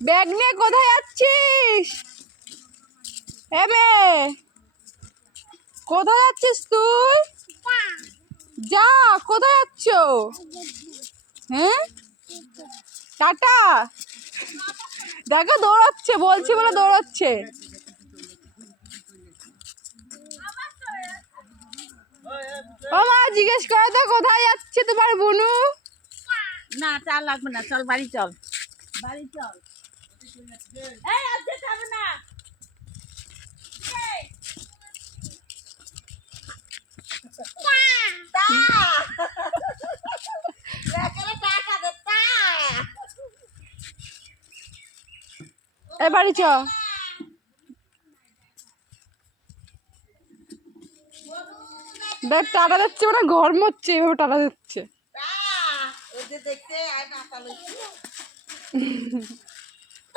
Bag নিয়ে কোথায় যাচ্ছিস? এ মেয়ে কোথায় যাচ্ছিস তুই? যা কোথায় যাচ্ছ? হ্যাঁ? টাটা। দেখো দৌড়াচ্ছে বলছি বলে দৌড়াচ্ছে। ও মা জিজ্ঞেস করে তো কোথায় যাচ্ছে তোমার বুনু? না চাল লাগবে না চল বাড়ি চল। বাড়ি চল। এই আজকে যাবে না এই। তা। এখানে টাকা দে, তা। এ বাড়ি চ দেখ টাটা দিচ্ছে মানে ঘর মরছে এভাবে টাটা দিচ্ছে তা। ওই যে দেখতে না